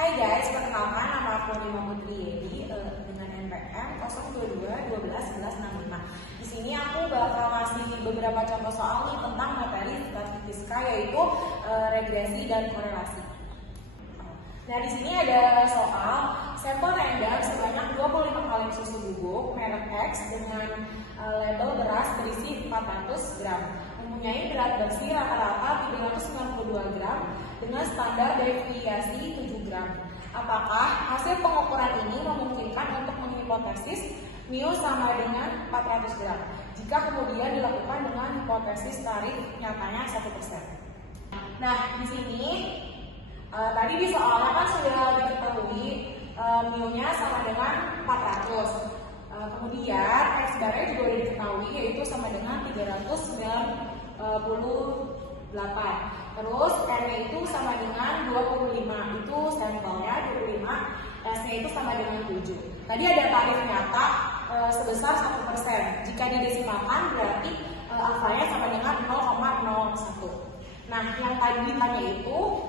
Hai guys, perkenalkan nama aku Rima Putri Yedi dengan NPM 022121165. Di sini aku bakal ngasih beberapa contoh soal nih tentang materi statistika, yaitu regresi dan korelasi. Nah, di sini ada soal sampel random sebanyak 25 kaleng susu bubuk merek X dengan label beras berisi 400 gram. Mempunyai berat bersih rata-rata 392 gram dengan standar deviasi 7 gram. Apakah hasil pengukuran ini memungkinkan untuk menghipotesis mu sama dengan 400 gram jika kemudian dilakukan dengan hipotesis tarif nyatanya 1%? Nah, di sini tadi di soalnya kan sudah diketahui mu-nya sama dengan 400. Kemudian X barnya juga sudah diketahui, yaitu sama dengan 398. Terus N-nya itu sama dengan 25. Itu sampelnya 25. S-nya itu sama dengan 7. Tadi ada tarif nyata sebesar 1%. Jika didesimalkan berarti alfanya sama dengan 0,01. Nah, yang tadi ditanya itu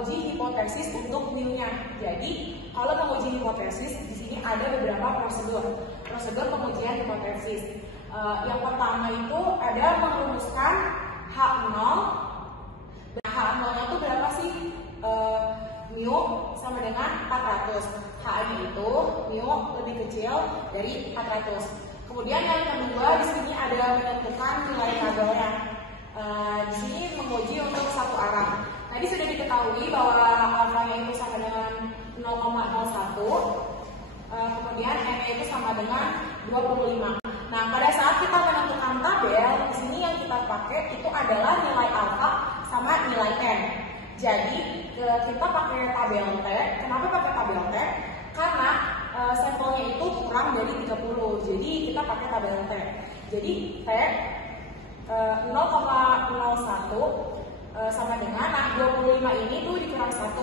uji hipotesis untuk mu-nya. Jadi, kalau menguji hipotesis di sini ada beberapa prosedur pengujian hipotesis. Yang pertama itu ada merumuskan H0. H0-nya itu berapa sih? Mu sama dengan 400. H-nya itu mu lebih kecil dari 400. Kemudian yang kedua di sini ada menentukan nilai tabelnya. Di sini menguji untuk satu arah. Tadi sudah diketahui bahwa alfanya itu sama dengan 0,01. Kemudian N-nya itu sama dengan 25. Nah, pada saat kita menentukan tabel, di sini yang kita pakai itu adalah nilai alfa sama nilai N. Jadi, kita pakai tabel T. Kenapa pakai tabel T? Karena sampelnya itu kurang dari 30. Jadi, kita pakai tabel T. Jadi, T 0,01 sama dengan 25 ini tuh dikurang 1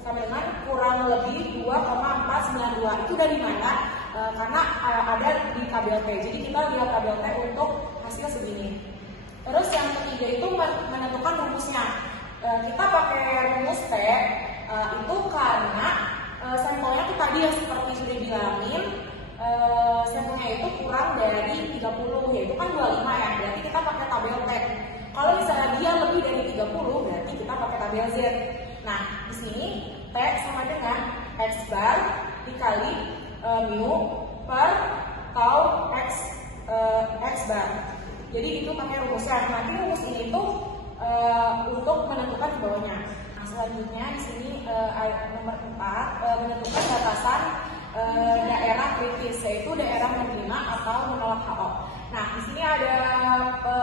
sama dengan kurang lebih 2,492. Itu dari mana? Karena ada di tabel T. Jadi kita lihat tabel T untuk hasil segini. Terus yang ketiga itu menentukan rumusnya. Kita pakai rumus T itu karena sampelnya itu tadi yang seperti sudah dibilangin, sampelnya itu kurang dari 30, yaitu kan 25 ya. Berarti kita pakai tabel T. Kalau misalnya dia lebih dari 30, berarti kita pakai tabel Z. Nah, di sini T sama dengan X bar dikali mu per tau X bar. Jadi itu pakai rumusnya. Nanti rumus ini tuh untuk menentukan ke bawahnya. Nah, selanjutnya di sini nomor 4 menentukan batasan daerah kritis, yaitu daerah menerima atau menolak HO. Nah, di sini ada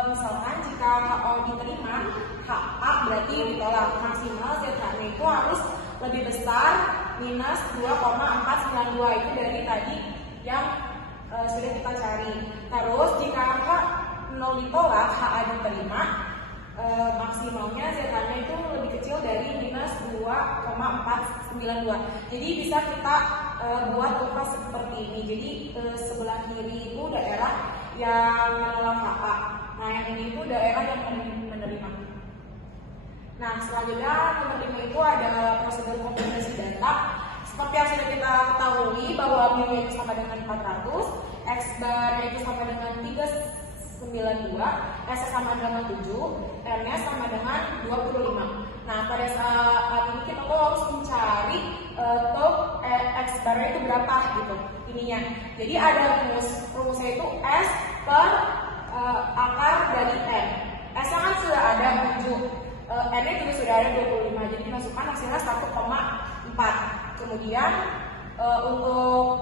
misalkan jika HO diterima, HA berarti ditolak. Maksimal Z-nya itu harus lebih besar minus 2,492. Itu dari tadi yang sudah kita cari. Terus jika angka 0 ditolak, HA diterima, maksimalnya Z-nya itu lebih kecil dari minus 2,492. Jadi bisa kita buat kurva seperti ini. Jadi sebelah kiri itu daerah yang menolak HA. Nah, yang ini itu daerah yang menerima. Nah, selanjutnya nomor 5 itu ada prosedur kombinasi data. Seperti yang sudah kita ketahui bahwa mu itu sama dengan 400, X bar itu sama dengan 392, S sama dengan 7, N-nya sama dengan 25. Nah, pada saat ini kita harus mencari X bar itu berapa gitu ininya. Jadi ada rumusnya itu S per akar dari N. S-nya kan sudah ada 7. N-nya juga sudah ada 25, jadi dimasukkan hasilnya 1,4. Kemudian untuk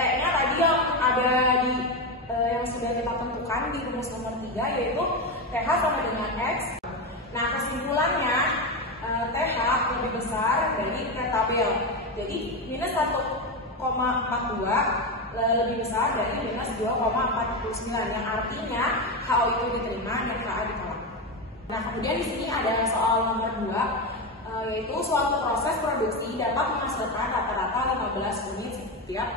T-nya tadi yang ada di yang sudah kita tentukan di rumus nomor 3, yaitu TH sama dengan X. Nah, kesimpulannya TH lebih besar dari T tabel. Jadi minus 1,42 lebih besar dari minus 2,49, yang artinya HO itu diterima dan HA ditolak. Nah, kemudian di sini ada soal nomor 2, yaitu suatu proses produksi dapat menghasilkan rata-rata 15 unit setiap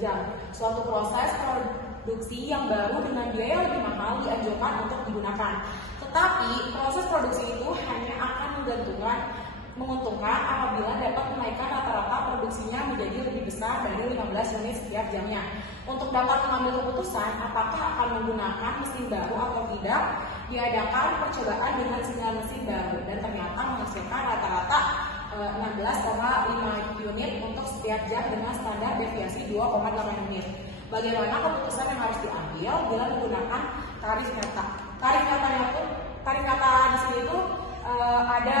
jam. Suatu proses produksi yang baru dengan biaya lebih mahal dianjurkan untuk digunakan. Tetapi proses produksi itu hanya akan menggantungkan menguntungkan apabila dapat menaikkan rata-rata produksinya menjadi lebih besar dari 15 unit setiap jamnya. Untuk dapat mengambil keputusan apakah akan menggunakan mesin baru atau tidak, diadakan percobaan dengan 9 mesin baru dan ternyata menghasilkan rata-rata 16,5 unit untuk setiap jam dengan standar deviasi 2,8 unit. Bagaimana keputusan yang harus diambil bila menggunakan tarif nyata? Tarif nyata di sini itu ada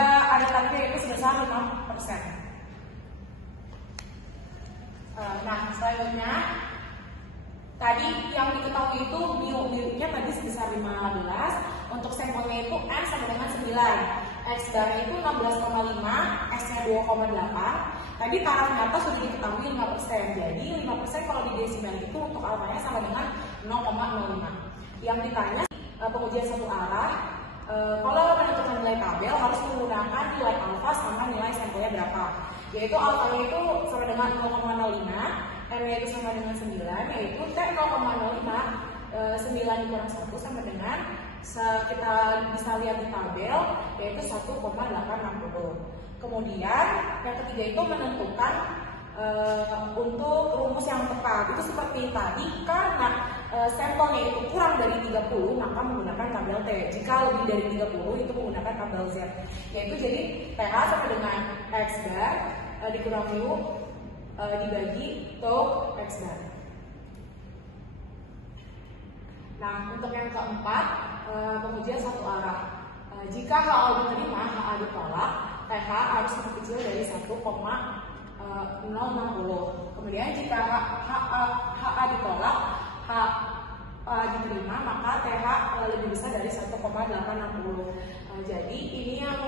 tarifnya yaitu sebesar 5%. Nah, selanjutnya tadi yang diketahui itu mu-nya tadi sebesar 15, untuk sampelnya itu N sama dengan 9, X barnya itu 16,5, S-nya 2,8. Tadi taraf nyata sudah diketahui 5%, jadi 5% kalau di desimal itu untuk alfanya sama dengan 0,05. Yang ditanya pengujian satu arah, kalau menentukan nilai tabel harus menggunakan nilai alfa sama nilai sampelnya berapa, yaitu alfanya itu sama dengan 0,05, M-nya itu sama dengan 9, yaitu T 0,05, 9 dikurang 1 sama dengan, kita bisa lihat di tabel, yaitu 1,860. Kemudian yang ketiga itu menentukan untuk rumus yang tepat. Itu seperti tadi, karena sampelnya itu kurang dari 30 maka menggunakan tabel T. Jika lebih dari 30 itu menggunakan tabel Z, yaitu jadi TH sama dengan X bar dikurang mu dibagi tau X bar. Nah, untuk yang keempat, pengujian satu arah. Jika HA diterima, HA ditolak, TH harus lebih kecil dari 1,060. Kemudian jika HA ditolak, HA diterima, maka TH lebih besar dari 1,860. Jadi ini yang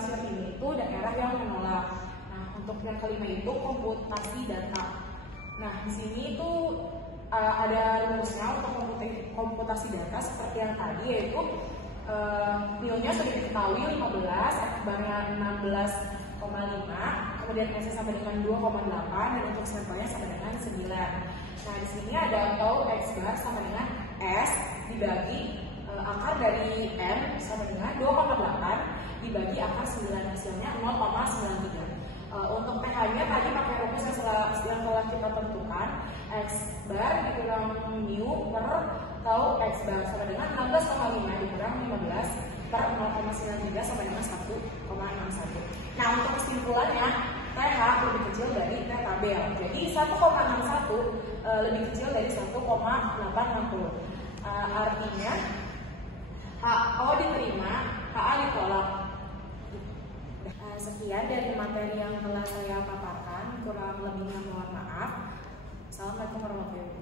siap ini itu daerah yang menolak. Nah, untuk yang kelima itu komputasi data. Nah, di sini itu ada rumusnya untuk komputasi data seperti yang tadi, yaitu mu-nya sudah diketahui 15, X barnya 16,5, kemudian S sama dengan 2,8 dan untuk sampelnya sama dengan 9. Nah, di sini ada tau X bar sama dengan S dibagi akar dari M sama dengan 2,8 dibagi akar 9, hasilnya 0,93. Untuk TH-nya tadi pakai rumus yang telah kita tentukan, X bar dikurang mu per tau X bar sama dengan 16,5 dikurang 15 per 0,93 sama dengan 1,61. Nah, untuk kesimpulannya, TH lebih kecil dari T tabel. Jadi 1,61 lebih kecil dari 1,860. Artinya HO diterima, HA ditolak. Sekian dari materi yang telah saya paparkan, kurang lebihnya mohon maaf. Assalamualaikum warahmatullahi wabarakatuh.